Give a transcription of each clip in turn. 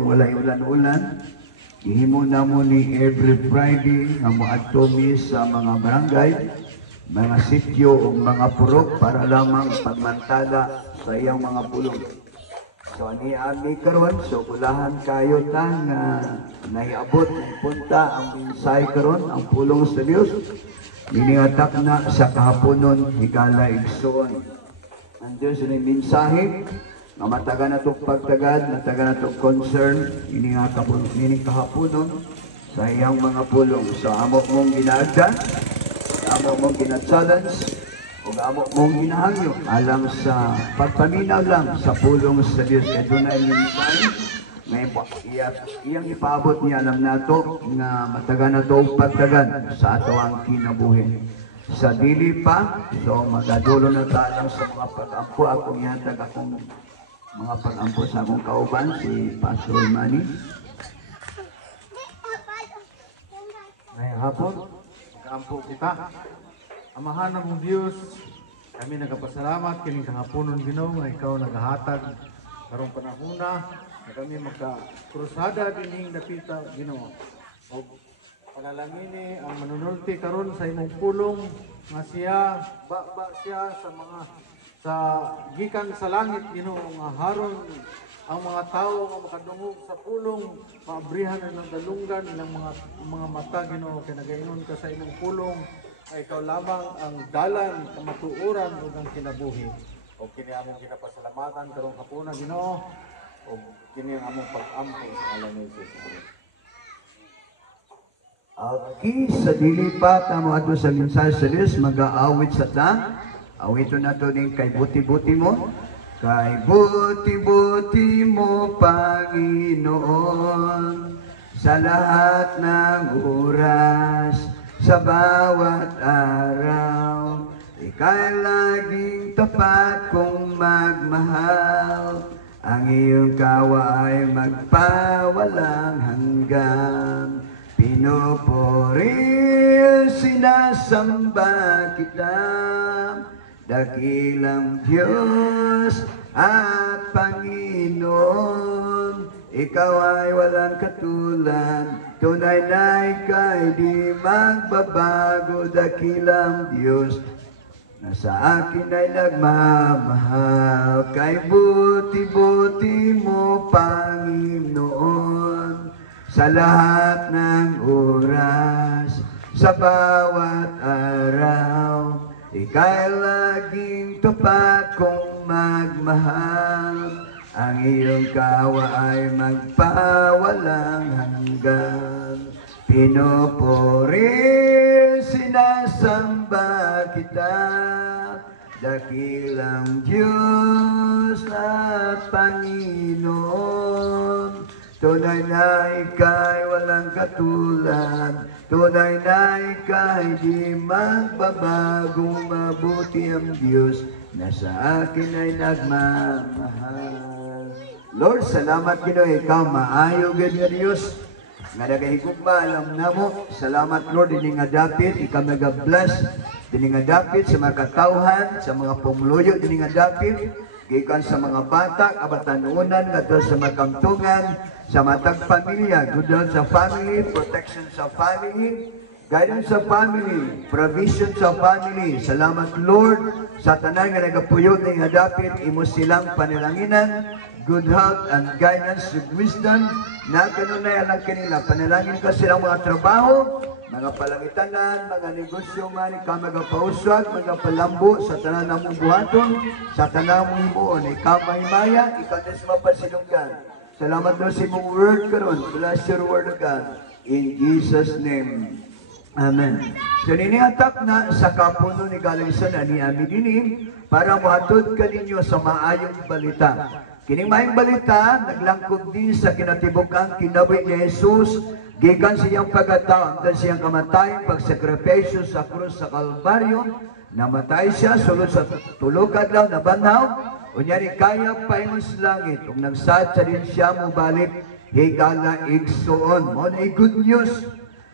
kung walay ulan-ulan. Ihimo na mo ni every Friday nga moadto mi sa mga barangay, mga sityo o mga purok para lamang pagmantala sa iyang mga pulong. So ani ami karon, so gulahan kayo ta nga nahiabot ng punta ang minsay karon, ang pulong sa Dios. Niniatak na sa kahaponon higala igsoon. Ang Diyos ni mensahe nga mataga na itong pagtagad, mataga na itong concern, ini kahaponon sa iyang mga pulong. So amo mong ginaagdan, amo mong gina-challenge, o amo mong ginahangyo alang sa pagpaminaw lang sa pulong sa Diyos. Ito na yung mensahe may iyang ipaabot niya alam nato nga mataga na itong pagtagad sa ato ang kinabuhi. Sa dili pa, so magadulo na tayo sa mga pag-ampo. Akong yatag akong mga pag-ampo sa akong kauban, si Pastor Manny. Ngayong hapon, mag-ampo kita. Amahan ng Diyos, kami nagpasalamat, kining kahaponon Ginoo nga ikaw nagahatag karong panahona na kami magka-krusada dining dapita Ginoo. O panalangini ang manunulti karon sa imong pulong nga siya ba siya sa gikan sa langit Ginoo nga haron ang mga tao nga makadungog sa pulong maabrihan ng dalunggan ilang mga mata Ginoo kay nagainon ka sa imong pulong ay ikaw lamang ang dalan kamatuoran ug ang kinabuhi. O kini among ginapasalamatan karong hapuna Ginoo o kini ang among pag-ampo sa ngalan ni Jesus. Aki sa dili pa tamo ato sa mensahe sa Diyos, mag-aawit sa ta. Awito na to ning kay buti-buti mo. Kay buti-buti mo, Panginoon, sa lahat ng oras, sa bawat araw. Ika'y laging tapat kong magmahal. Ang iyong kawa ay magpawalang hanggan. Pinupuri, sinasamba kita, dakilang Diyos at Panginoon. Ikaw ay walang katulad, tunay na ika'y di magbabago, dakilang Diyos na sa akin ay nagmamahal. Kay buti-buti mo, Panginoon, sa lahat ng oras, sa bawat araw, ika'y laging tapat kong magmahal. Ang iyong kawa ay magpawalang hanggan. Pinupuri, sinasamba kita, dakilang Diyos at Panginoon. Tunay na ika'y walang katulad, tunay na ika'y di magbabago, mabuti ang Diyos na sa akin ay nagmamahal. Lord, salamat Ginoo, ikaw maayo gid nga Dios nga nagahigugma alam namo. Salamat Lord dinhi nga dapit ikaw nag-bless dinhi nga dapit sa mga katawhan, sa mga pumuluyo dinhi nga dapit gikan sa mga bata, kabatanunan ngadto sa makamtungan, sa matag pamilya, good health sa family, protection sa family, guidance sa family, provision sa family. Salamat Lord sa tanan nga nagapuyod ning hadapit imo silang panilanginan, good health and guidance with wisdom na kanunay alang kanila. Panalangin ka silang mga trabaho, mga palangitanan, mga negosyo man, ikaw magapauswag, magapalambo sa tanan namong buhaton, sa tanan mong himuon, ikaw mahimaya, ikaw nas mapasilunggan. Salamat Lord sa imong word karon. Bless your word of God. In Jesus' name. Amen. So ninihatap na sa kapuno ni Galaisan ani ami dinhi para mohatod kaninyo sa maayong balita. Kining maayong balita naglangkob din sa kinatibuk-ang kinabuhi ni Jesus gikan sa iyang pagkatao hanggang siyang kamatayon pagsakripisyo sa krus sa Kalbaryo. Namatay siya sulod sa tulog adlaw na banhaw. Unyari kaya paingon sa langit, kung nagsad sa din siya mo balik, higala igsoon. Mo na good news.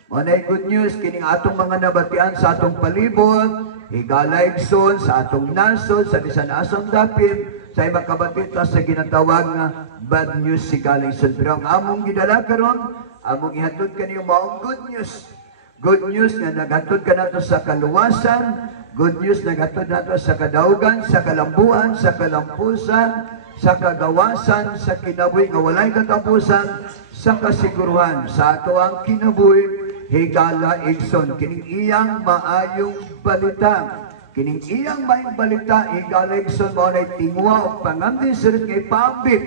Mo na good news, kining atong mga nabatian sa atong palibot, higala igsoon, sa atong nasod, sa bisan asang dapit, sa makabatita sa ginatawag nga bad news si Galingson. Pero ang among gidala karon, among ihatod kaniyo maong good news. Good news nga naghatod ka nato sa kaluwasan, good news naghatod nato sa kadaugan, sa kalambuan, sa kalampusan, sa kagawasan, sa kinabuhi nga walay katapusan, sa kasiguruhan. Sa ato ang kinabuhi, higala igson, kining iyang maayong balita. Kining iyang maayong balita, higala igson, mao na tingwa o pangamdi sirit nga ipambit.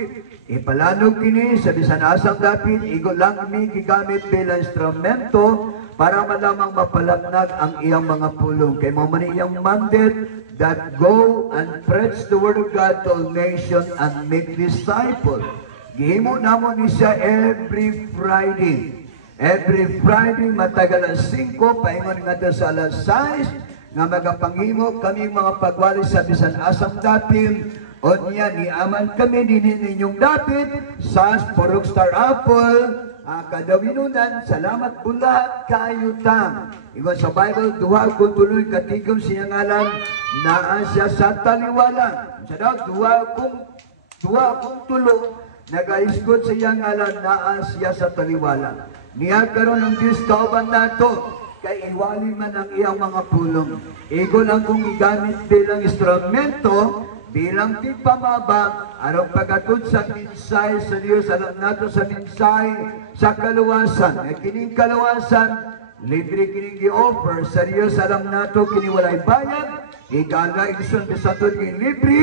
Ipalanog kini sa bisan asang dapit, igo lang mi gigamit bilang instrumento para malamang mapalagnag ang iyang mga pulong. Kay mo man iyang mandate that go and preach the word of God to all nations and make disciples. Gihimo namon ni siya every Friday. Every Friday, matagal ang 5, paingon nga sa alas 6, nga magapanghimo kami mga pagwali sa bisan asang dapit. O niya, niaman kami din ninyong dapit sa Porok Star Apple, kadawinunan, salamat pula kayo tam. Ingon sa Bible, duha kung tuloy katigom siya ngalan, naa siya sa taliwalan. Sa daw, duha kung tuloy, nag-aiskot siya ngalan, naa siya sa taliwalan. Niya karon ng Diyos kauban nato, kay iwali man ang iyang mga pulong. Igo lang kung igamit bilang instrumento, bilang tipamabang, arong pagkatod sa minsay sa Diyos, alam nato sa minsay sa kaluwasan. At kining kaluwasan, libre kining gi-offer sa Diyos, alam nato kiniwalay bayad, igala igson bisatod kining libre,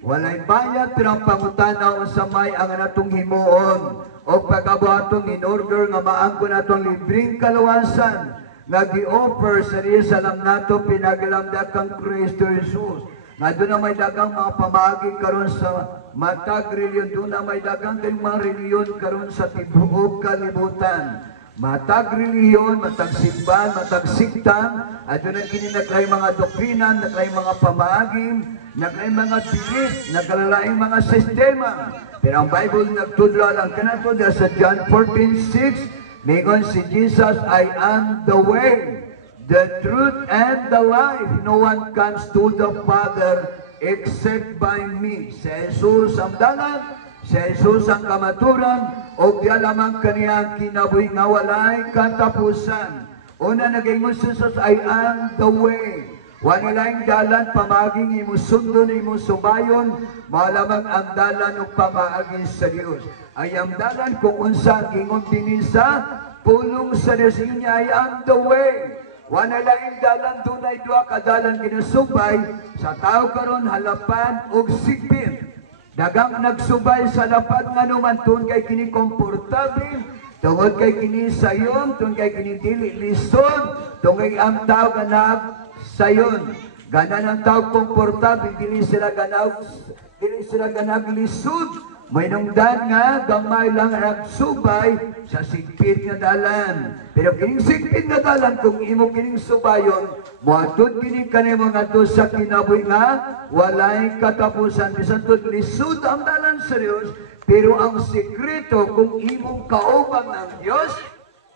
walay bayad, pero ang pangutanaw sa may ang natong himuon. O pagkabuhatong in order nga maangko natong libreng kaluwasan, nga gi-offer sa Diyos, alam nato pinagalamdak kang Kristo Jesus. Nga doon na may dagang mga pamagi karon sa matag reliyon, doon na may dagang kayong mga reliyon karon sa tibuok kalibutan. Matag reliyon, matag simbahan, matag siktan, at doon na kininaklay mga doktrina, naklay mga pamagi, naklay mga belief, nakalalaing mga sistema. Pero ang Bible nagtudlo lang kanato sa John 14:6, mingon si Jesus, I am the way, the truth and the life. No one comes to the Father except by me. Si Jesus ang dalan, si Jesus ang kamaturan, o diya lamang kaniyang kinabuhi nga walay katapusan. Una naging si Jesus, I am the way. Wala laing dalan pamaging imo sundo ni imo subayon, malamang ang dalan o pamaagi sa Dios. Ay ang dalan kung unsa gingon dinhi sa pulong sa Dios niya, I am the way. Wala laing dalan, dunay duha ka dalan ginasubay sa tao karon halapan og sigpin. Dagang nagsubay sa lapad nga naman tun kay kini komportable, tungod kay kini sayon, tungod kay kini dili lisod, tungod kay ang tao ganag sayon. Ganan ang tao komportable, dili sila ganag lisod. May nungdan nga, gamay lang nagsubay sa sigpit nga dalan. Pero kining sigpit nga dalan, kung imo kining subayon, muatod kining kanimo nga to sa kinabuhi nga, walay katapusan. Bisan tod lisod ang dalan sa Diyos, pero ang sekreto kung imong kauban ng Diyos,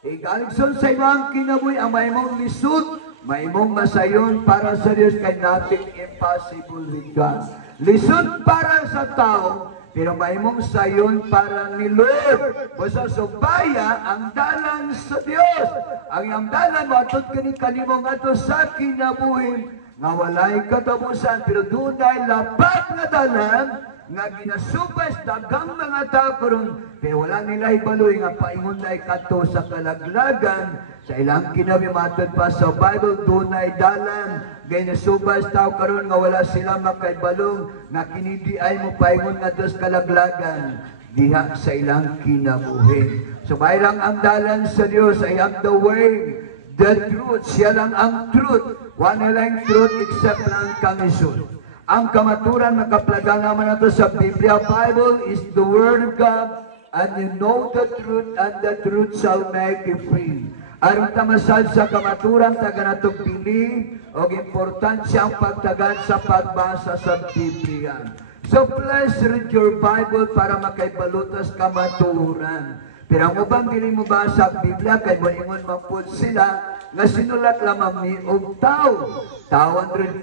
igaligson sa imong kinabuhi, ang may mong lisod, may mong masayon para sa Diyos, kay nothing impossible with God. Lisod para sa tao, pero may mong sayon para ni Lord. Basta subaya ang dalan sa Dios. Ang dalan mo atod kanimo nga to sa kinabuhi nga walay katapusan, pero dunay lapat nga dalan nga ginasubay dagang mga tao karon, pero wala nila ibaloy nga paingon na ikato sa kalaglagan. Sa ilang kinabi matod pa sa Bible, dunay dalan ginasubay tao karon nga wala sila makaibalong nga kinidiay mo paingon nga dos kalaglagan diha sa ilang kinabuhi. So baylang ang dalan sa Dios, I am the way, the truth. Siya lang ang truth. Wala lang truth except lang kamisod. Ang kamaturan nakaplaga naman nato sa Biblia. Bible is the Word of God, and you know the truth, and the truth shall make you free. Aron tamasal sa kamaturan, taga natong pili, o importansya ang pagtagan sa pagbasa sa Biblia. So please read your Bible para makaibalutas kamaturan. Pero ang ubang dili mo ba sa Biblia, kay moingon mapud sila, nga sinulat lamang ni og tao. Tao 100%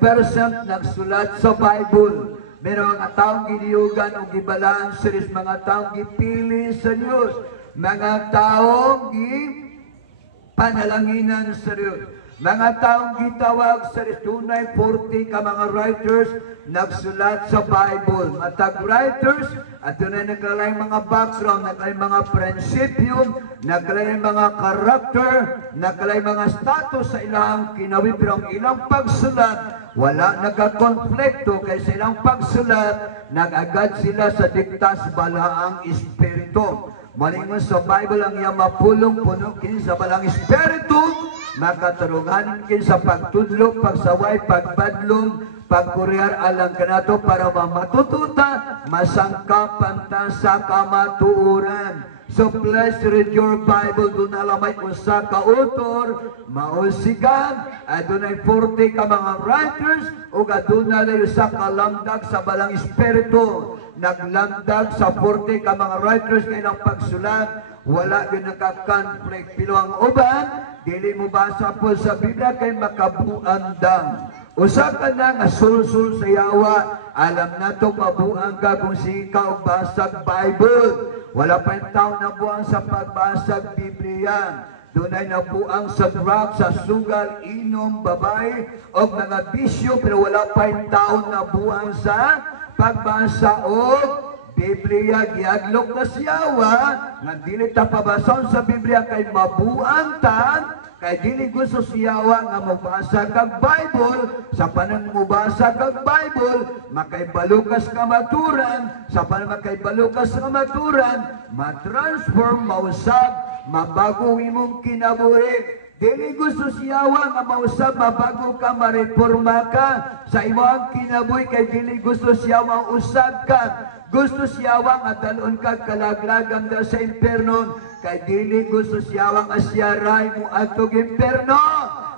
nagsulat sa Bible. Pero mga taong giniugan o gibalaan sa Diyos, mga taong gipili sa Diyos, mga taong panalanginan sa Diyos, mga taong gitawag sa Diyos. Tunay 40 ka mga writers nagsulat sa Bible. Matag writers at tunay naglalay mga background, naglalay mga prinsipyo, naglalay mga karakter, naglalay mga status sa ilang kinawi. Pero ang ilang pagsulat wala nagkakonflikto kay sa ilang pagsulat nagagad sila sa diktas balaang espiritu. Malingon sa Bible ang iyang mapulong puno kin sa balang espiritu, makatarungan kin sa pagtudlo, pagsaway, pagbadlong, pagkuryar alang kanato para matututa, masangkapan ta sa kamatuoran. So please read your Bible. Doon alamay usa ka author, mausigan, adunay 40 ka mga writers, o adunay usa ka lamdag sa balang espiritu. Naglandag sa 40 ka mga writers kailang pagsulat, wala yun nagka-conflict. Pero ang uban, dili mo basa po sa Biblia kay makabuandang. Usa ka na nga sulsul sa yawa, alam na to mabuang ka kung sika o basag Bible. Wala pa yung taon na buang sa pagbasag Biblia. Doon ay nabuang sa drug, sa sugal, inom, babae, o mga bisyo, pero wala pa yung taon na buang sa pagbasa o Biblia. Giaglok na siyawa, nga dili ta pabason sa Biblia kay mabuang ta, kay dili gusto siyawa nga mabasa kag Bible. Sa panang mabasa kag Bible, makaibalukas ka maturan. Sa panang makaibalukas ka maturan, matransform, mausab, mabago imong kinabuhi. Dili gusto siyawa nga mausab, mabago ka, mareforma ka sa imong kinabuhi, kay dili gusto siyawa usab ka. Gusto siyawa nga dalon ka kalaglagan da sa imperno, kay dili gusto siyawa nga siyaray mo atog imperno.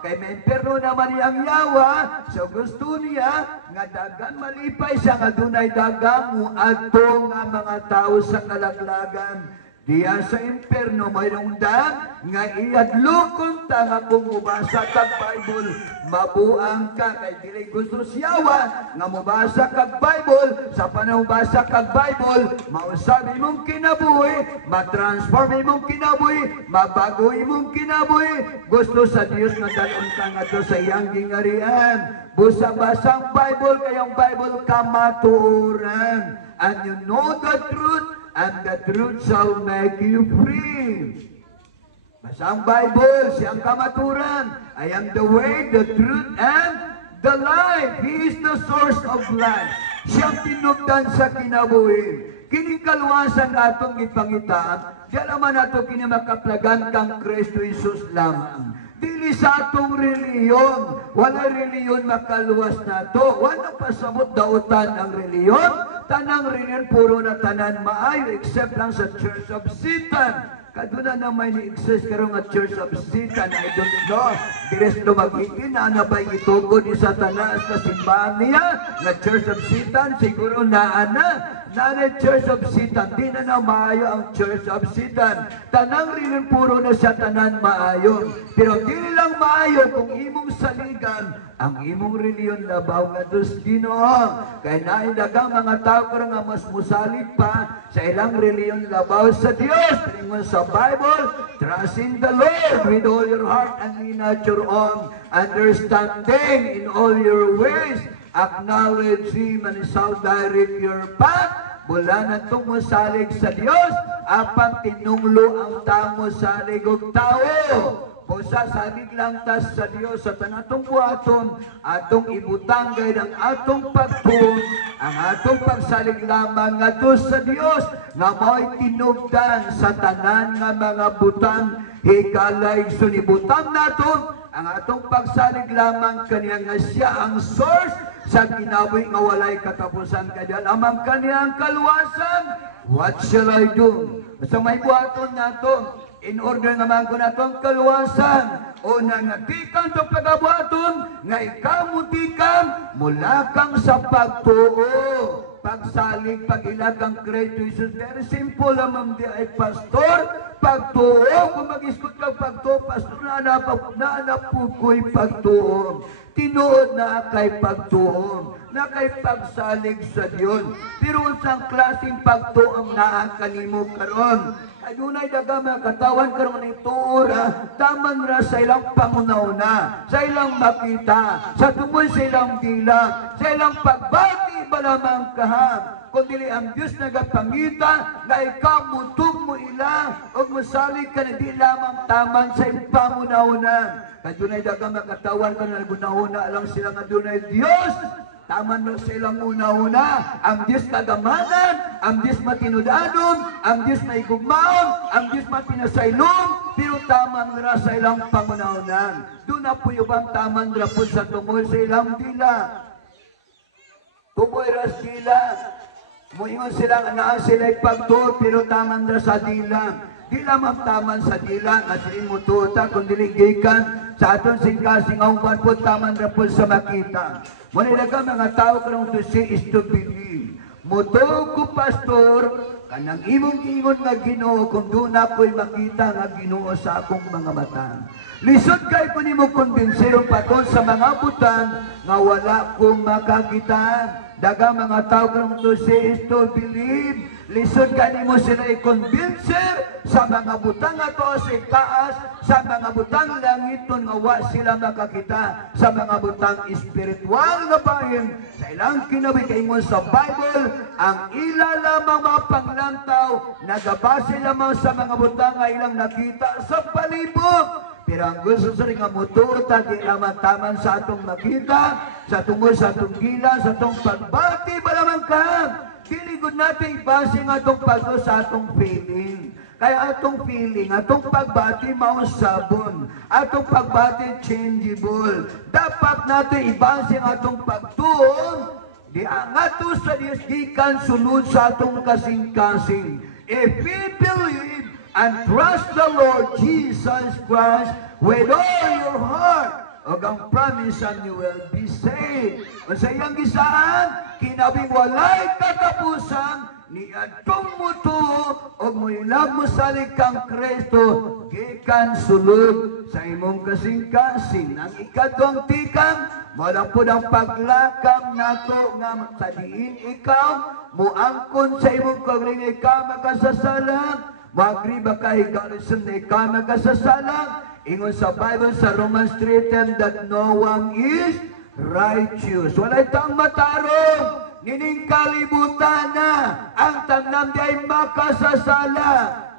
Kay may imperno naman niyang yawa, so gusto niya nga dagan malipay siya nga dunay dagang mo atong nga mga tao sa kalaglagan. Diya sa imperno mayroong dag nga iadlokon ta nga kung mubasa kag Bible, mabuang ka. Kay dili gusto siyawa nga mubasa kag Bible. Sa panubasa kag Bible, mausab imong kinabuhi, matransform imong kinabuhi, mabago imong kinabuhi. Gusto sa Dios nga dalon ka nga to sa iyang gingarian. Busa-basang Bible, kayong Bible kamatuoran. And you know the truth, and the truth shall make you free. Basa ang Bible, siyang kamaturan. I am the way, the truth, and the life. He is the source of life. Siyang tinugdan sa kinabuhi. Kining kaluwasan natong ipangitaan, di naman nato kinamakaplagan kang Kristo Jesus lamang. Dili sa atong reliyon. Wala reliyon makaluwas na to. Wala pasabot dautan ang reliyon. Tanang reliyon puro na tanan maayo except lang sa Church of Satan. Kaduna na may ni-exist karong nga Church of Satan. I don't know. Dires lumagitin na nabay itugod ni Satanas sa simbahan niya. Nga Church of Satan siguro naana. Nanay Church of Satan, di na maayo ang Church of Satan. Tanang rin puro na siya tanan maayo. Pero di lang maayo kung imong saligan ang imong reliyon labaw nga dos Ginoo. Kay naidagang mga tao karon nga mas musalig pa sa ilang reliyon labaw sa Dios. Tingon sa Bible, trust in the Lord with all your heart and lean not your own understanding. In all your ways acknowledge Him and He shall direct your path. Mula na itong musalig sa Diyos, apang tinunglo ang tamo salig og tao. Busa salig lang tas sa Diyos sa tanatong buhaton, atong ibutanggay ng atong pagtuon, ang atong pagsalig lamang ato sa Diyos, nga mao'y tinugdan sa tanan nga mga butang, hikalay sunibutang naton, ang atong pagsalig lamang kaniya nga siya ang source sa kinabuhi nga walay katapusan kadyan amang kaniyang kaluwasan. What shall I do? Basta may buhaton nato in order nga man ko nato ang kaluwasan. Una nga tikan to pagabuhaton nga ikaw mutikan mula kang sa pagtuo, pagsalig, pag-ilag ang Kristo Jesus. Very simple lamang di ay pastor. pagtuo, kung mag-iskot ka pagtuo, pastor, naanap po ko'y pagtuo. Tinuod na kay pagtuo, na kay pagsalig sa Diyon. Pero unsang klaseng pagtuo ang naakanimo karon. Adunay daga mga katawan karon ng tuora, taman ra sa ilang pangunauna, sa ilang makita, sa tumoy sa ilang dila, sa ilang pagbati ba lamang kaham. Kung dili ang Diyos nagapangita, na ikaw mutog mo ilang, o masalig ka na di lamang taman sa ilang pangunauna. Kadunay daga mga katawan karon nagunahuna lang sila nga dunay Diyos. Taman mo sa ilang una-una, ang Diyos kagamanan, ang Diyos matinudanon, ang Diyos maigugmaon, ang Diyos matinasaylong, pero taman ra sa ilang pangunaunan. Doon na po yung bang taman ra po sa tungoy sa ilang dila. Tumoy ra sa dila. Muingon silang anaan sila'y pagtuo, pero taman ra sa dila. Di lamang taman sa dila, nga sila'y mututa, kung diligikan, sa aton singkasing aungban po, taman ra po sa makita. Muna ka mga tao karong to see is to believe. Muto ko, pastor, kanang imong ingon nga Ginoo, kung doon ako'y makita nga Ginoo sa akong mga mata. Lisod kay ko nimo konbensero paton sa mga butang nga wala kong makakita. Daga mga tao karong to see is to believe. Lisod ka nimo sila i-convincer sa mga butang ato sa itaas, sa mga butang langiton nga wa sila makakita, sa mga butang espiritual nga bahin. Sa ilang kinabi kaingon sa Bible, ang ila lamang mga panglantaw, nagabase lamang sa mga butang nga ilang nakita sa palibot. Pero ang gusto sa rin nga mututa, di lamang taman sa atong makita, sa tungkol sa atong gila, sa atong pagbati, ba lamang ka? Piligod natin ibase nga atong pagto sa atong feeling. Kaya atong feeling, atong pagbati maong sabon, atong pagbati changeable. Dapat natin ibase nga atong pagtuon, di ang ato sa Diyos gikan sunod sa atong kasing-kasing. If we believe and trust the Lord Jesus Christ with all your heart, o ang promise and you will be saved. O sa iyang gisaan, kinabing walay katapusan, ni adtong muto, o muilag mo salig kang Kristo, gikan sulod sa imong kasing-kasing. Nang ikadong tikang, walang po ng paglakang nato nga matadiin ikaw, muangkon sa imong kagring ikaw makasasalang, magriba ka higalisan na ikaw nagkasasalang. Ingon sa Bible sa Romans 3:10 that no one is righteous. Walay tang matarong, nining kalibutan na, ang tanam di ay makasasala.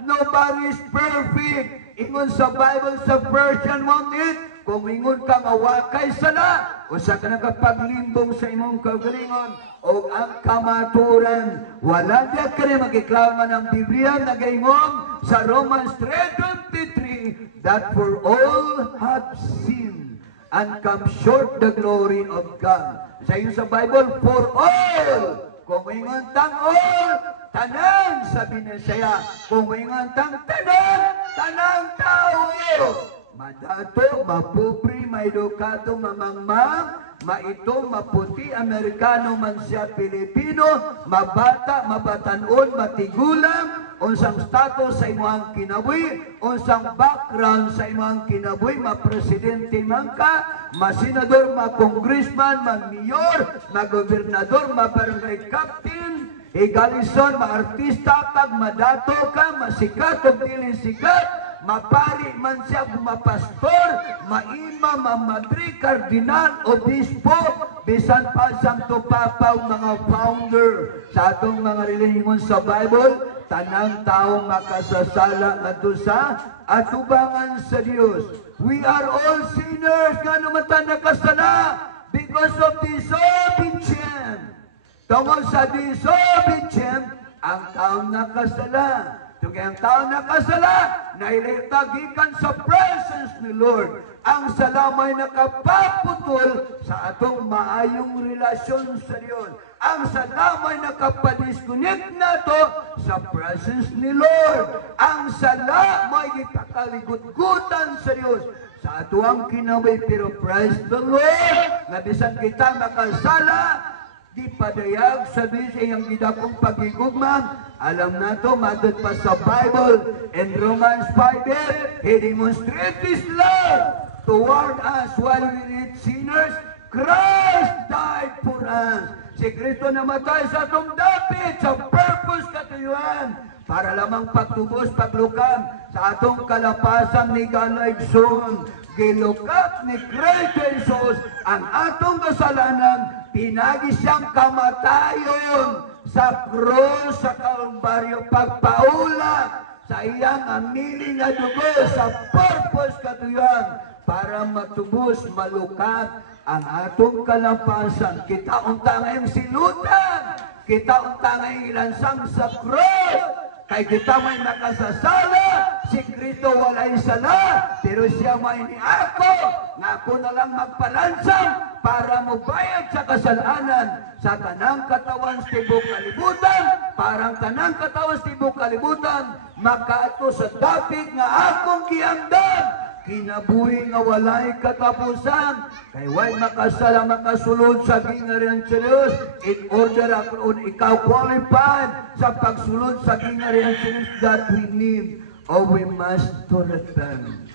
Nobody is perfect. Ingon sa Bible sa Version 1:8, kung ingon ka nga wakay sala, o sa ka nakapaglimbong sa imong kagalingon, o ang kamaturan, wala diya ka rin magiklama ng Biblia na gaingon sa Romans 3:23, that for all have sinned and come short the glory of God. Sa iyo sa Bible, for all. Kung ingon tang all, tanan, sabi na siya. Kung ingon tang tanan, tanang tao. Madato, mapupri, maedukado, mamangmang, maito, maputi, Amerikano man siya, Pilipino, mabata, mabatanon, matigulang, unsang status sa imong kinabuhi, unsang background sa imong kinabuhi, ma-presidente man ka, ma-senador, ma-congressman, ma-mayor, ma-gobernador, ma-barangay captain, higalison, ma-artista, kag madato ka, masikat, o dili sikat, mapari man siya, mapastor, maima, mamadri, kardinal, obispo, bisan pa Santo Papa, mga founder sa atong mga relihiyon sa Bible, tanang taong makasasala nga sa atubangan sa Dios. We are all sinners, nga naman tayo nakasala because of disobedience. Tungkol sa disobedience, ang taong nakasala. Kaya ang tao nakasala, nailitagikan sa presence ni Lord. Ang salamay nakapaputol sa atong maayong relasyon sa Diyos. Ang salamay nakapadisconnect nato sa presence ni Lord. Ang salamay ipakaligot-gutan sa Diyos. Sa atuang kinaway, pero praise the Lord, na bisan kita makasala, di padayag sa Diyos iyang gidakong pagigugmang, Alam nato, matod pa sa Bible, in Romans 5:8, He demonstrates His love toward us while we were sinners. Christ died for us. Si Kristo namatay sa atong dapit, sa purpose katuyuan, para lamang pagtubos, paglukam sa atong kalapasan ni Galaigson. Gilukap ni Kristo Jesus ang atong kasalanan, pinagi siyang kamatayon sa krus sa Kalbaryo, pagpaula sa iyang amili nga dugo sa purpose katuyuan para matubos, malukat ang atong kalapasan. Kita unta ngayong silutan, kita unta ngayong ilansang sa krus, kay kita may nakasasala, si Kristo walay sala, pero siya may niako, nga ako na lang magpalansang para mobayad sa kasalanan sa tanang katawan sa tibok kalibutan, parang tanang katawan sa tibok kalibutan, makaato sa dapit nga akong giamdan, kinabuhi nga walay katapusan, kay way makasala makasulod sa gingarihan sa Diyos, in order akron ikaw qualified sa pagsulod sa gingarihan sa Diyos that we need, or we must to return.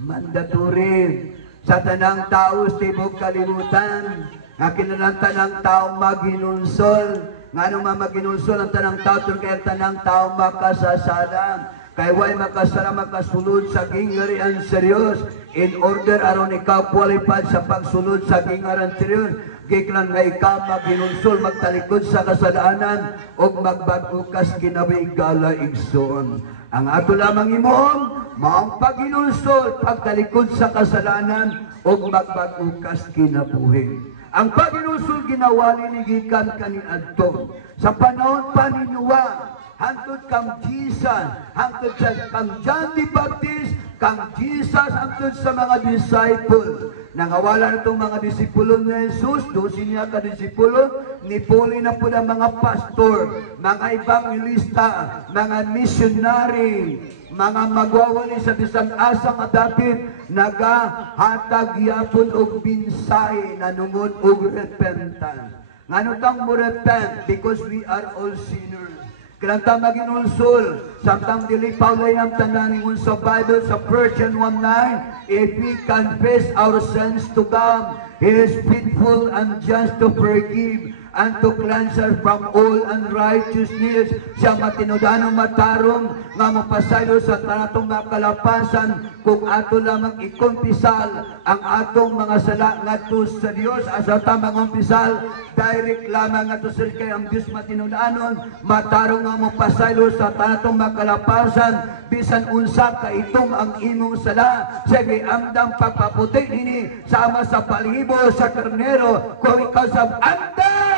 Mandatory sa tanang tao sa tibok kalibutan, nga kinalang tanang tao maginulsol, nga nung maginulsol ang tanang tao, kaya tanang tao makasasala, kay way makasala makasulod sa gingarihan sa Diyos, in order aron ikaw qualified sa pagsulod sa gingarihan sa Diyos, giklan nga ikaw maginulsol, magtalikod sa kasalanan, o magbagukas ginabigala igsoon. Ang ato lamang imong, maong paginulsol, pagtalikod sa kasalanan, o magbagukas kinabuhi. Ang paginulsol ginawali ni gikan kaniadto sa panahon paninuwa, hangtod kang Jesus, hangtod sa kang John the Baptist, kang Jesus, hangtod sa mga disciple. Nangawala na itong mga disipulo ni Jesus, 12 niya ka-disipulo, nipuli na po ng mga pastor, mga evangelista, mga missionary, mga magwawali sa bisang asang adapit, nagahatag yapon og binsay na nungod og repentance. Ngano tang mo repent? Because we are all sinners. Kailangan maginulsol, samtang dili paulay ang tananingon sa Bible sa 1 John 1:9, if we confess our sins to God, He is faithful and just to forgive and to cleanse us from all unrighteousness. Siya matinudanong matarong nga mapasaylo sa tanatong mga kalapasan kung ato lamang ikumpisal ang atong mga sala ngadto sa Dios. Asa tamang umpisal direct lamang ngadto sa kay ang Dios matinudanon matarong nga mapasaylo sa tanatong mga kalapasan bisan unsa ka itong ang imong sala. Sige amdang pagpaputi ini sama sa palibo sa karnero kung ikaw sa andang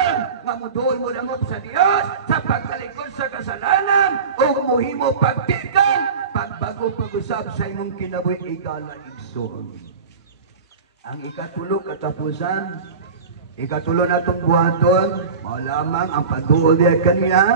nga muduol mo na mo sa Dios sa pagtalikod sa kasalanan o muhimo pagtikan pagbago pag-usab sa imong kinabuhi igala igsoon. Ang ikatulo katapusan, ikatulo na itong buhaton, mao lamang ang pagduol niya kaniya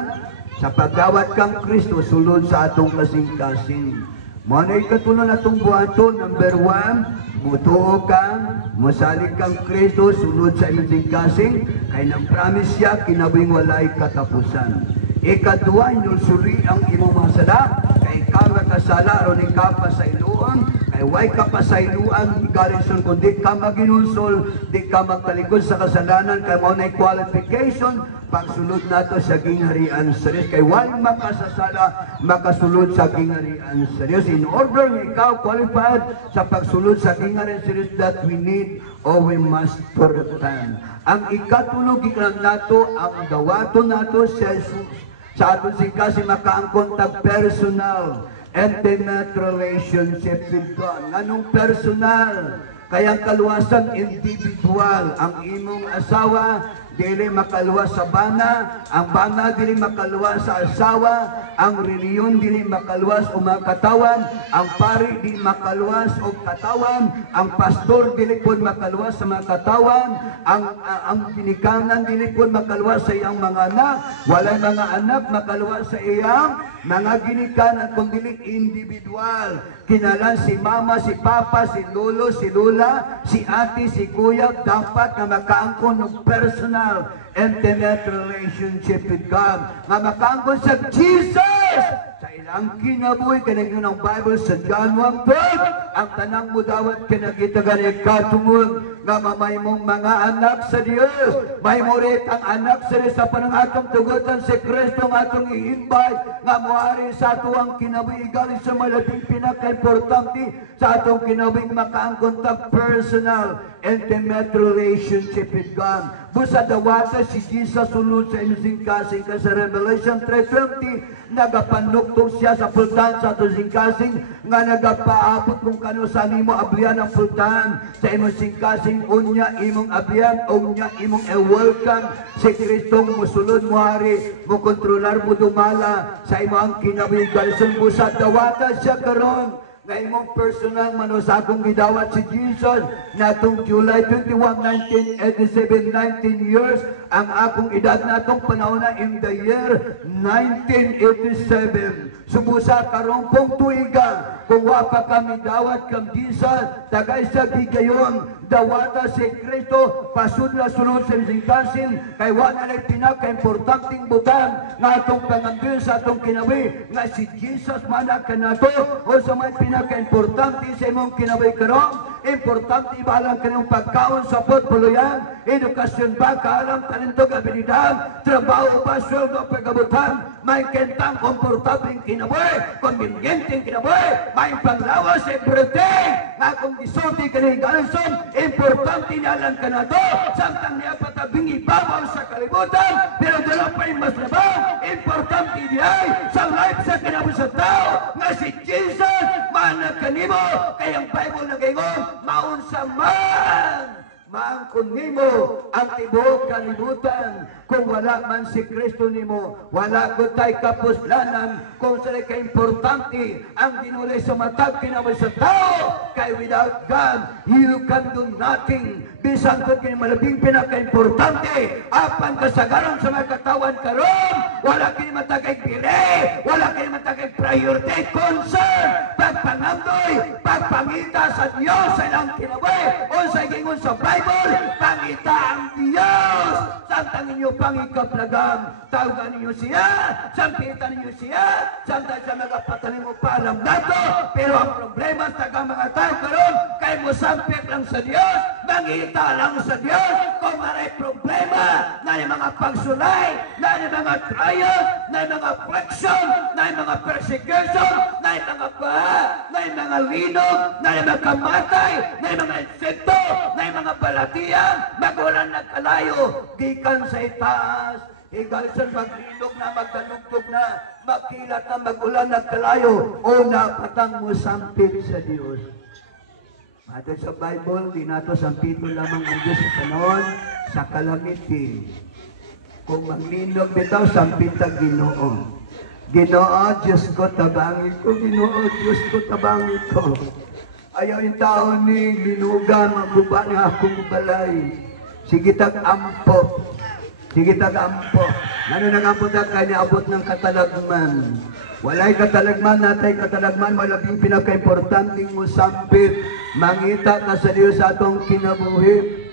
sa pagdawat kang Kristo sulod sa atong kasing-kasing. Mao na ikatulo na itong buhaton, number 1, mutuo kang, musalig kang Kristo sulod sa imong kasing, kay nag-promise siya kinabuhing walay katapusan. Ikadua, inulsuri ang imong mga sala, kay ikaw nakasala ron ikaw pasayloon, kay way ka pasayloan garrison kung di ka maginulsol, di ka magtalikod sa kasalanan, kay mo na qualification pagsulod nato sa gingharian sa Diyos, kay way makasasala makasulod sa gingharian sa Diyos. In order nga ikaw qualified sa pagsulod sa gingharian sa Diyos that we need or we must return. Ang ikatulog iklan nato ang dawaton nato sa Jesus sa aton kasi makaangkon tag personal intimate relationship with God. Nganong personal? Kaya kaluwasan individual. Ang imong asawa dili makaluwas sa bana, ang bana dili makaluwas sa asawa, ang reliyon dili makaluwas o mga katawan, ang pari dili makaluwas o katawan, ang pastor dili pud makaluwas sa mga katawan, ang pinikanan dili pud makaluwas sa iyang mga anak, walay mga anak makaluwas sa iyang mga ginikanan kung dili individual. Kinalan si mama, si papa, si lolo, si lula, si ate, si kuya, dapat na makaangkon ng personal personal, intimate relationship with God. Nga makangkon sa Jesus sa ilang kinabuhi, kanang yun ang Bible sa John 1:12, ang tanang mudawat kinagitagan ay katungod nga mamay mong mga anak sa Dios. May morit ang anak sa Dios sa panangatong tugutan si Kristo nga atong i-invite nga muari sa ato ang kinabuhi galing sa malabing pinaka-importante sa atong kinabuhi makaangkon tag personal, intimate relationship with God. Busa dawata si Jesus sulod sa inyong kasing ka sa Revelation 3:20, nagapanukto siya sa pultahan sa atong singkasing nga nagapaabot kung kano sa nimo ablian ang pultahan sa imong singkasing unya imong ablian unya imong welcome si Kristong musulod mo hari mo kontrolar mo dumala sa imong kinabuhi galson busa dawata siya karon nga imong personal manusakong gidawat si Jesus natong July 21, 1987, 19 years ang akong edad natong panahon na in the year 1987. Sumusa karong pong tuiga kung wapa kami dawat kang Jesus tagay sa gigayon dawata si Kristo pasudla sunod sa singkasin kay wala na pinaka-importanting butang nga atong pangambil sa atong kinabuhi nga si Jesus manak kanato o sa may pinaka-importante sa imong kinabuhi karon importante balang kanyang pagkaon sa putpuluyan, edukasyon ba, kaalam, talento, abilidad, trabaho ba, sweldo, pagabutan, may kentang komportabling kinabuhi, konbinyenteng kinabuhi, may panglawas, everything, nga kung gisulti ka ni Galson, importante niyalang ka na to, samtang niya patabing ibabaw sa kalibutan, pero dala pa yung mas labaw, importante niya sa life sa kinabuhi sa tao, nga si Jesus, manag kanimo, kayang Bible na gayon, maunsa man maangkon nimo ang tibuok kalibutan kung wala man si Kristo nimo wala ko tay kapuslanan kung sila ka-importante ang ginulay sa matag kinabuhi sa tao kay without God you can do nothing bisan kung kinimalabing pinaka-importante apan kasagaran sa mga katawan karon wala kini matagay pili wala kini matagay priority concern pagpangandoy pagpangita sa Dios sa ilang kinabuhi o sa gingon sa Bible pangita ang Dios samtang inyo pangikaplagam tawagan ninyo siya sampitan ninyo siya samtang siya magapatanin mo palang dato pero ang problema sa mga tao karon kay mo sampit lang sa Dios mangita lang sa Dios kung maray problema na yung mga pagsulay na yung mga trial na yung mga affliction na yung mga persecution na yung mga baha na yung mga linog na yung mga kamatay na yung mga insekto na yung mga balatian magulan na kalayo gikan sa itaas igalsan maglinog na magdanugtog na makilat na magulan na kalayo o napatang mo sampit sa Dios. Ato sa Bible, di nato sampiton lamang ang Diyos sa panahon sa calamity. Kung maglinog bitaw, sampitag Ginoo. Ginoo, Diyos ko, tabangin ko. Ginoo, Diyos ko, tabangin ko. Ayaw yung tao ni linugan, mabuba na akong balay. Sige tag-ampo. Sige tag-ampo. Ano nag-ampo na kanya abot ng katalagman. Walay katalagman, natay katalagman, malabing pinaka-importanting mo sampit. Mangita ka sa Diyos sa atong kinabuhi.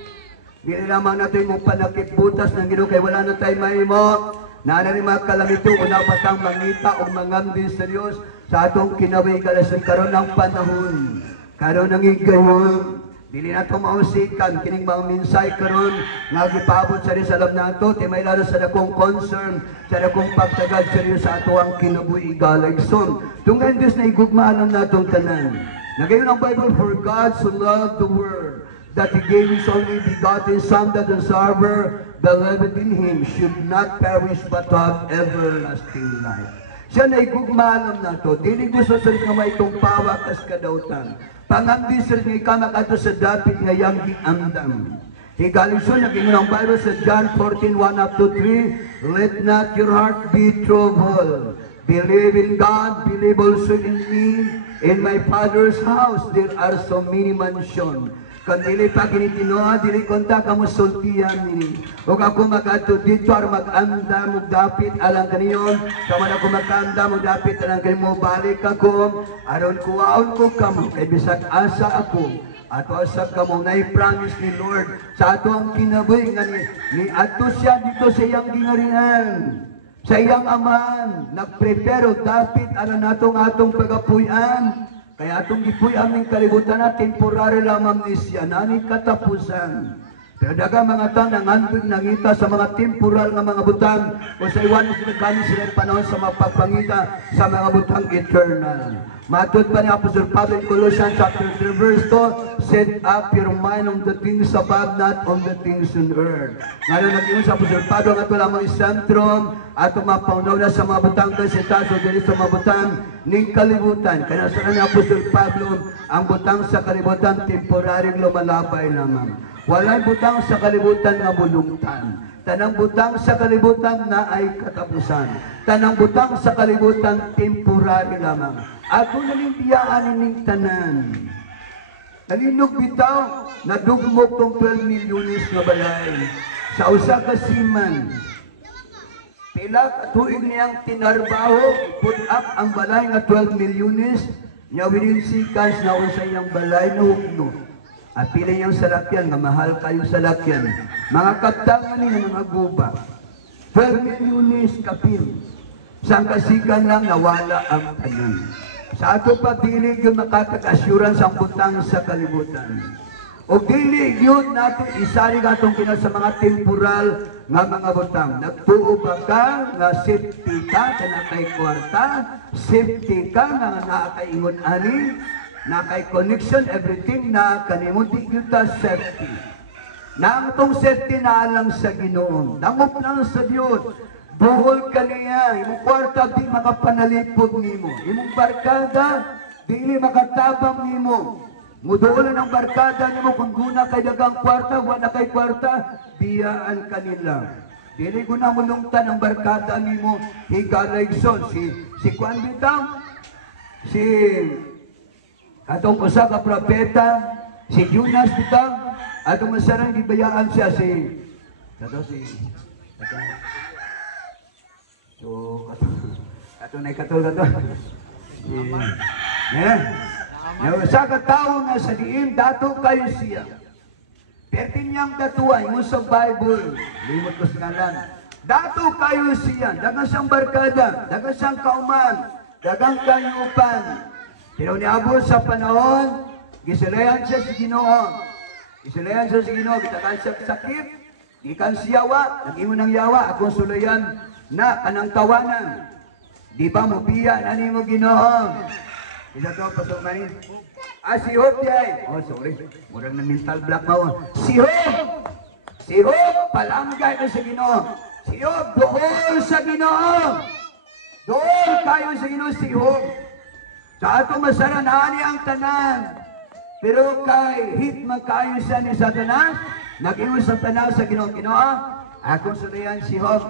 Dili naman natin mong panakit butas ng Ginoo kay wala na tayo mahimo. Naanari mga kalamito, una patang mangita o mangamdi sa Diyos sa atong kinabuhi kalasan karon ng panahon. Karon ng igayon. Dili na ito mausikan, kining mga minsay karon nga gipabot sa rin sa alam na ito, timay lalo sa dakong concern, sa dakong pagtagad sa rin sa ato ang kinabuhi galigson. Tunggan Diyos na igugmaalam na itong tanan. Nagayon ang Bible, for God so loved the world, that He gave His only begotten Son, that whosoever believeth in Him should not perish but have everlasting life. Siya na igugmaalam na ito, dili gusto sa rin nga may itong pawak as kadautan. Pangamdi sir ni kamak ato sa dapit nga yang giamdam. Higalisun naging ang Bible sa John 14:1-3, let not your heart be troubled. Believe in God, believe also in me. In my Father's house there are so many mansions. Kung dili pa kinitinoa, dili konta ka mo sultiyan ni. O ako mag-ato dito ar mag-anda mo dapit alang kaniyon. Kaman ako mag-anda mo dapit alang kaniyon mo balik ako. Aron kuwaon ko kamo kay bisag asa ako. ato asab kamo na promise ni Lord sa ato ang kinabuhi nga ni ato siya dito sa iyang gingarihan. Sa iyang aman, nagprepare dapat ano natong atong pagapuyan. Kaya atong gipuyan ning kalibutan na temporary lamang ni siya, nani katapusan. Pero daga mga tao nangandog nangita sa mga temporal nga mga butang o sa iwan sila galing sila panahon sa mapagpangita sa mga butang eternal. Matod pa ni Apostol Pablo in Colossians chapter 3 verse 2, set up your mind on the things above, not on the things on earth. Ngayon nag-iwan sa Apostol Pablo nga ito lamang isentrom at mapaunaw na sa mga butang kasi taso dili sa mga butang ning kalibutan. Kaya sa ni Apostol Pablo, ang butang sa kalibutan temporaryong lumalabay lamang. Walang butang sa kalibutan nga bulungtan. Tanang butang sa kalibutan na ay katapusan. Tanang butang sa kalibutan temporary lamang. Ato nalindiyaan ining tanan. Nalinog bitaw, nadugmok tong 12 milyones nga balay. Sa usa ka siman. Pila ka tuig niyang tinarbaho, put up ang balay nga 12 milyones, niya within seconds na usa iyang balay na hukno. At pili yung salakyan, nga mahal kayo salakyan. Mga kaptangan niya, mga guba. 12 milyones kapil. Sang kasikan lang nawala ang tanan. Sa ato pa, dili yun makatag-assurance ang butang sa kalibutan. O dili yun natin isari atong kina sa mga temporal nga mga butang. Nagtuo ba ka nga safety ka, na kay kwarta, safety ka nga nakakaingon ani, na kay connection, everything na kanimuti kita safety. Na ang itong safety na alang sa Ginoon. Dangop lang sa Diyos. Buhol ka niya. Imong kwarta di makapanalipod nimo. Imong barkada di makatabang nimo. Mudulan ang barkada nimo kung guna kay dagang kwarta, wala kay kwarta, biyaan kanila. Dili ko na mulungtan ang barkada nimo. Higalayson. Si Juan Bitang, si atong usa ka propeta, si Jonas bitang, atong masarang gibayaan siya si atong katul. Usa ka tawo nga sa diin dato kayo siya. Pertin niyang datuan mo sa Bible, limot ko ngalan. Dato kayo siya, dagang siyang barkada, dagang siyang kauman, dagang kayupan. Pero niabot sa panahon, gisilayan siya sa Ginoo. Gisilayan siya sa Ginoo, gitakan siya sakit, ikan siyawa, nag-imo ng yawa, akong sulayan na kanang tawanan. Di ba mo biya na ni mo Ginoo? Isa to, pasok na rin. Si Hope yay. Oh, sorry. Murang na mental block mo. Si Hope! Si Hope, palanggay ka sa Ginoo. Si Hope, doon sa Ginoo. Doon kayo sa Ginoo, si Hope. Sa atong masaranani ang tanan. Pero kay hitman kayo siya ni Satanas, nag-iwas sa tanan sa Ginoo. Akong sulayan si Hope.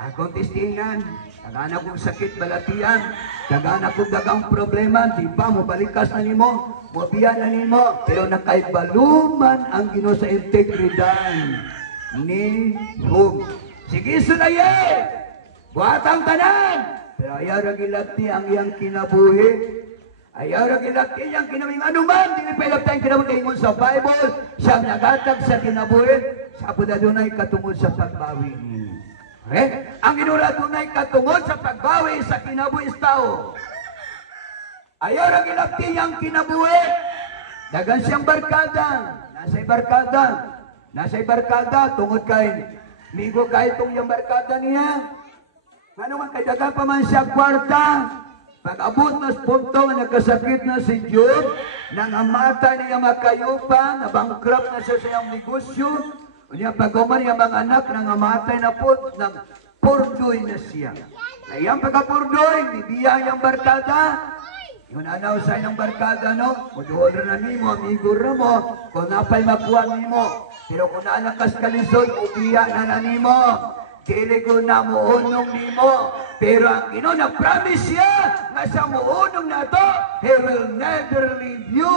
Akong testingan. Kagana kong sakit balatian. Kagana kong dagang problema. Di ba mo balikas na nimo? Mobiyan na nimo. Pero nakaibaluman ang Ginoo sa integridad ni Hope. Sige sulayan! Buhat ang tanan! Pero ayaw ragilati ang iyang kinabuhi. Ayaw ragilati ang kinabuhi. Ano man, hindi pa ilapta ang kinabuhi. Ingon sa Bible, siyang nagatag sa kinabuhi, sa dunay katungod sa pagbawi. Okay? Ang inura dunay katungod sa pagbawi sa kinabuhi sa tao. Ayaw ragilati ang kinabuhi. Dagan siyang barkada. Nasa'y barkada. Tungod kay, migo kahit itong yung barkada niya. Ano man, kay daga pa man siya kwarta. Pag-abot na sa punto, nagkasakit na si Job, nangamatay niya makayupa, nabankrupt na siya sa iyang negosyo. Unya pag-uman niya mga anak, nangamatay na po, nang purdoy na siya. Kaya pagka-purdoy, bibiya yung barkada. Yung anaw sa inyong barkada, no? Muduhol na nimo, amigo mo, kung napay makuha nimo. Pero kung naanakas kalisoy, ubiya na nimo. Dili ko na muunong nimo. Pero ang Ginoo nag-promise siya na sa muunong na to, He will never leave you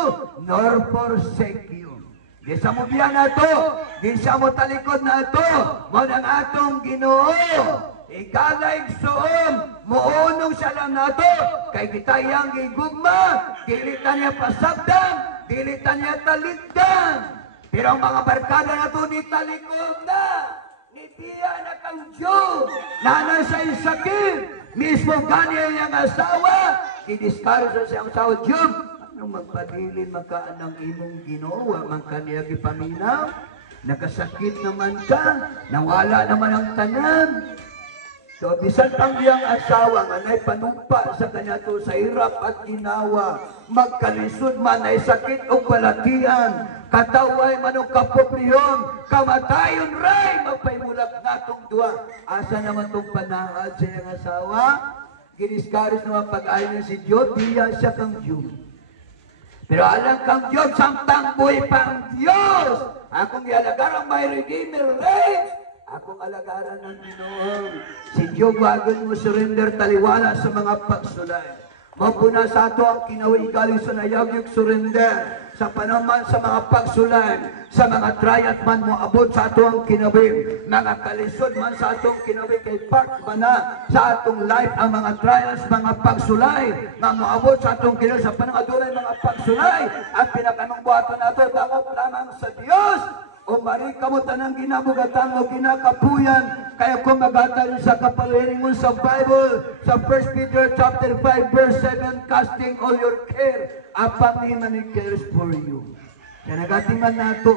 nor forsake you. Di sa mubiyan na to, di sa mo talikod na to, mo ng atong Ginoo. ikalaigsoon, muunong siya lang nato, kay kita yang gigugma, dilitan niya pasabdan, dilitan niya taligdan. Pero ang mga barkada nato ni talikod na, ni Pia na kang Diyo, nanay sa sakit, mismo ganyan yung asawa, kidiskarso sa siyang asawa, Diyo, anong magpadilin makaanang imong ginawa, man kaniya gipaminaw, nakasakit naman ka, nawala naman ang tanan. So, bisan pang iyang asawa nga na'y panumpa sa kanya to sa hirap at ginawa, magkalisod man ay sakit o balatian, kataway man o kapopriyon, kamatayon ray, magpaimulak natong duwa. Asa naman tong panahad sa iyang asawa? Giniskaris naman pag-ayon si Diyos, diya siya kang Diyos. Pero alam kang Diyos, samtang buhay pang Diyos, akong ialagarang may Redeemer ray, akong alagaran ng Ginoong. Si Diyo wagon mo surrender taliwala sa mga pagsulay. Mapuna sa ato ang kinawi galing sa nayagyog surrender. Sa panaman sa mga pagsulay, sa mga triat man mo abot sa ato ang kinawi. Mga kalisod man sa atong kinawi kay part man na sa atong life ang mga trials, mga pagsulay. Nga mo abot sa atong kinawi sa panangadulay mga pagsulay. Ang pinakanong buhaton nato, dakop lamang sa Diyos. O mari kamo tanang ginabugatan o ginakapuyan kaya kung magatan sa kapaliringon sa Bible sa 1 Peter chapter 5 verse 7, casting all your care upon Him and He cares for you. Kaya nagatingan nato,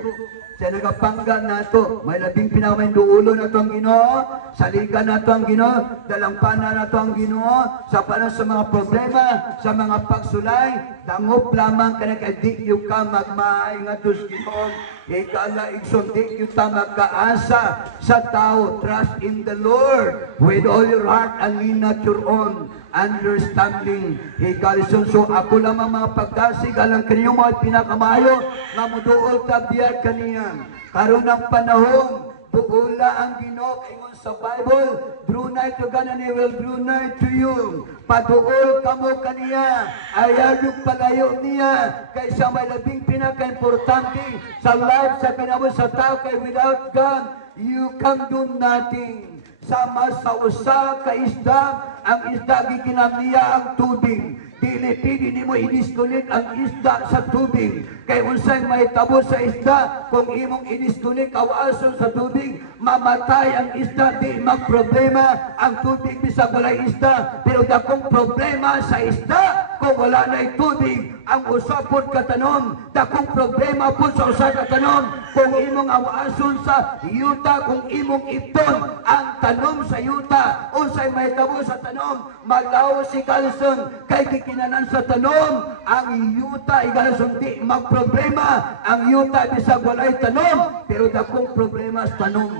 kaya nagapangga nato, may labing pinamain duulo na ito ang Ginoo, saligan na ito ang Ginoo, dalampana na ito ang Ginoo, sa paano sa mga problema, sa mga pagsulay, dangop lamang ka na kay di yung ka magmahay nga tos Ginoo, ikala igson di yung ta magkaasa sa tao, trust in the Lord, with all your heart and lean not your own understanding. Ikalison, so ako lamang mga pagdasig, alam kaniyong mga pinakamayo, nga muduol tabiyar kaniyan. Karoon ng panahon, buula ang Ginoo kayon sa Bible, draw nigh to God and He will draw nigh to you. Paduol kamo kaniya, ayaw yung palayo niya, kaysa may labing pinaka-importante sa life, sa kinabuhi sa tao, kay without God, you can do nothing. Sama sa usa ka isda, ang isda gikinam niya ang tubig. Dili pili nimo i-disconnect ang isda sa tubig. Kay unsay mahitabo sa isda, kung imong i-disconnect awason sa tubig, mamatay ang isda, di magproblema ang tubig bisag walay isda. Pero dakong problema sa isda kung wala na'y tubig. Ang usapod katanom, dakong problema po sa usa katanom, kung imong awason sa yuta, kung imong iton ang tanom sa yuta, unsay mahitabo sa tanom, malaw si kalson kay kinanan sa tanom, ang yuta igalasong di magproblema, ang yuta bisag walay tanom, pero dakong problema sa tanom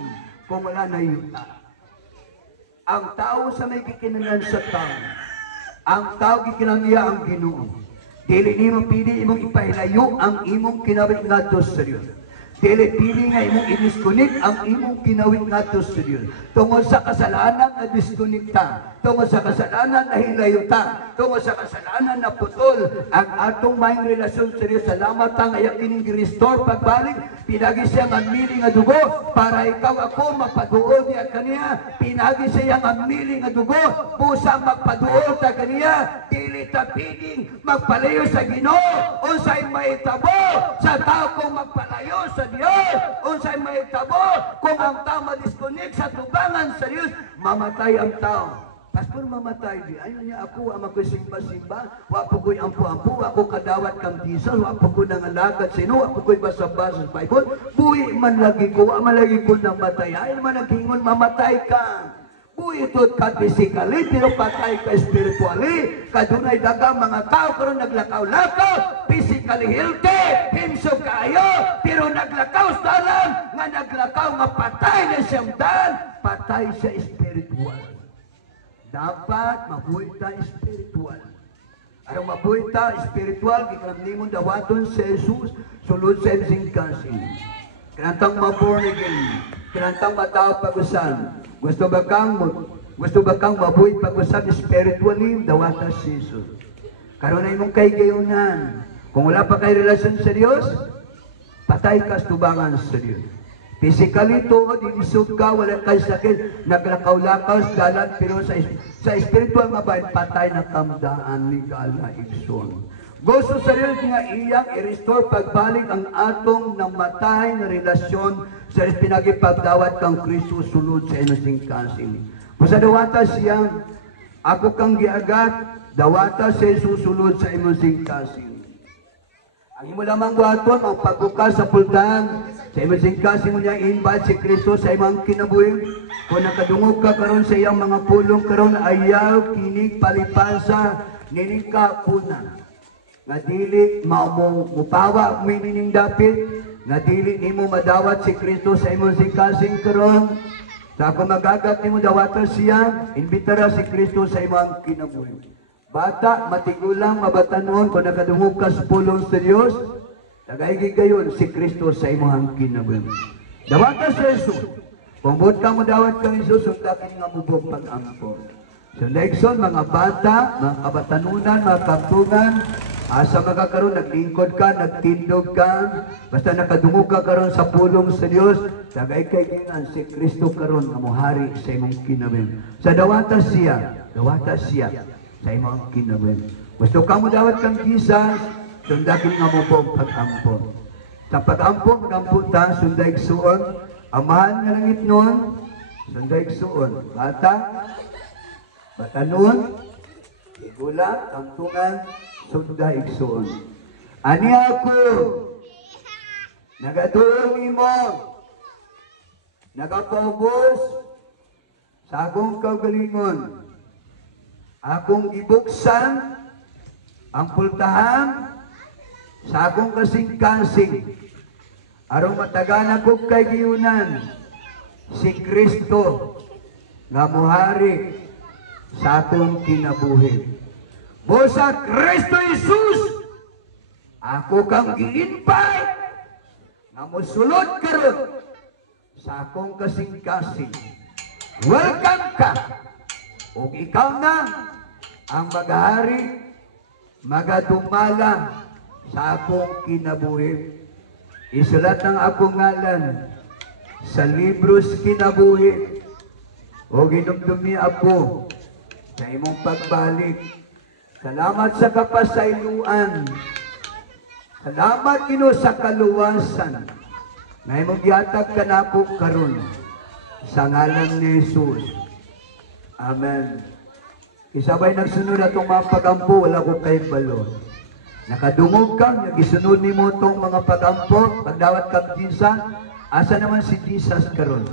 kung wala na yuta. Ang tao sa may kikinanan sa tao, ang tao kikinang niya ang Ginoo. Dili nimo pili imong ipahilayo ang imong kinawit ngadto sa Dios. Dili pili nga imong i-disconnect ang imong kinawit ngadto sa Dios. Tungod sa kasalanan na disconnecta, tungod sa kasalanan na hilayuta, tungod sa kasalanan na putol ang atong maayong relasyon sa Dios. Salamat ang ayak kining gi-restore pagbalik, pinagi siya nga mili nga dugo para ikaw ako mapaduol niya kaniya. Pinagi siya nga mili nga dugo pusa magpaduol ta kaniya. Dili ta piling magpalayo sa Ginoo, unsay mahitabo sa tao kung magpalayo sa Dios, unsay mahitabo kung ang tao ma-disconnect sa tubangan sa Dios, mamatay ang tao. Pastor, mamatay di. Ayaw niya ako, ama ko'y simba-simba, wapo ko'y ampu-ampu, ako kadawat kang Jesus, wapo ko'y nangalagad sino, wapo ko'y basa-basa sa Bible, buhi man lagi ko, ama lagi ko nang matay. Ayaw naman naghingon, mamatay ka. Buhi ito't ka physically, pero patay ka spiritually. Kadunay daga mga tao, karon naglakaw-lakaw, physically healthy, himso kayo, pero naglakaw sa dalan, nga naglakaw nga patay na siyang dalan, patay siya spiritual. Dapat mabuhay ta spiritual. Ang mabuhay ta spiritual, kikramnimon dawaton sa Jesus, sulod sa emsing kasi. Kinantang ma-born again, kinantang matao pag-usan. Gusto ba kang mabuhay pag-usan spiritually, dawatan sa Jesus. Karoon na imong kay gayunan. Kung wala pa kay relasyon sa Diyos, patay ka sa tubangan sa Diyos. Physically to, dinisog ka, wala kay sakit, naglakaw-lakaw sa dalan, pero sa spiritual nga bayan, patay na kamdaan ni Gala Igsoon. Gusto sa rin nga iyang i-restore pagbalik ang atong namatay na relasyon sa pinagipagdawat kang Kristo sulod sa inosing kasing. Kung sa dawata siyang, ako kang giagat, dawata sa susulod sa inosing kasing. Ang imo lamang buhaton, ang pagbukas sa pultahan, sa imong kasi mo niya invite si Kristo sa imong kinabuhi. Kung nakadungog ka karon sa iyang mga pulong karon ayaw, kinig, palipasa, nining kapuna. Nga dili maumong mupawa minining dapit, nga dili nimo madawat si Kristo sa imong kasing karon. Sa ako magagat nimo dawatan siya, imbitara si Kristo sa imong kinabuhi. Bata, matigulang, mabatanon, kung nakadungog ka sa pulong sa Diyos, tagaigig gayon si Kristo sa imong kinabuhi. Dawata sa Jesus. Kung buot ka mo dawat kang Jesus, sundakin nga mubog pag-ampo. Sundaikson, mga bata, mga kabatanunan, mga kaptungan, asa magkakaroon, naglingkod ka, nagtindog ka, basta nakadungog ka karon sa pulong sa Diyos, tagaigig si Kristo karon nga mohari sa imong kinabuhi. Sa dawata siya sa imong kinabuhi. Gusto ka mo dawat kang Jesus, sundakin nga mo po pag-ampon. Sa pag-ampon, mag-amputan, sunday suon. Ang mahal na langit noon, sunday suon. Bata, batanon, igula, kamtungan, sunday suon. Ani ako, nagatulong mo, nagapaubos, sa akong kagalingon, akong ibuksan, ang pultahan, sa akong kasing-kasing, arong matagan ako kay giyunan, si Kristo, nga muhari sa akong kinabuhi. Bosa Kristo Jesus, ako kang gi-invite, nga musulod karon sa akong kasing-kasing. Welcome ka, o ikaw na ang maghari, magadumala sa akong kinabuhi. Isulat ang akong ngalan sa libros kinabuhi o ginumdumi ako sa imong pagbalik. Salamat sa kapasayloan. Salamat Ginoo sa kaluwasan na imong gihatag kanako karon sa ngalan ni Jesus. Amen. Isabay nagsunod atong mga pagampo, wala ko kay balo. Nakadungog kang, nagisunod ni mo itong mga pagampo, pagdawat kang Jesus, asa naman si Jesus karon?